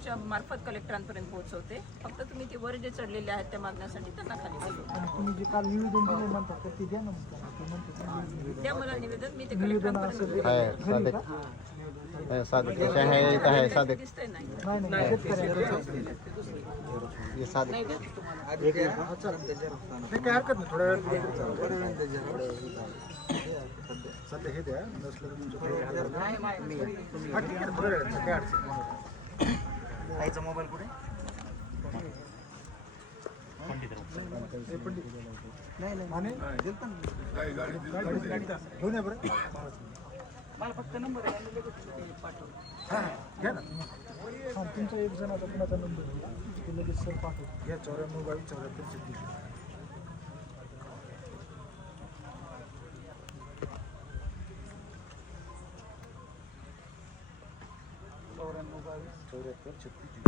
तुमच्या मार्फत कलेक्टरांपर्यंत पोहोचवते. फक्त तुम्ही ते वर जे चढलेले आहेत त्या मागण्यासाठी त्यांना खाली बोलवता. आणि तुम्ही जे काल निवेदन दिले म्हणतात तर ते द्या ना मग त्यांना. ते म्हणतात ना निवेदन. द्या मला निवेदन मी ते कलेक्टरांपर्यंत दिसतंय नाही. नाही नाही शेतकऱ्यांचं. हे साधे. नाही काय हरकत नाही. थोड्या वेळ सध्या हे द्या. नसलं तुमचं आईचा मोबाईल कुठे? घेऊन या बरं मला फक्त नंबर आहे हां घ्या ना. हां तुमचा एक जणाचा कुणाचा नंबर घ्या ते लगेच सर पाठवतो. घ्या चौऱ्याण्णव बावीस चौऱ्याहत्तर छत्तीस. चौऱ्याण्णव बावीस चौऱ्याहत्तर छत्तीस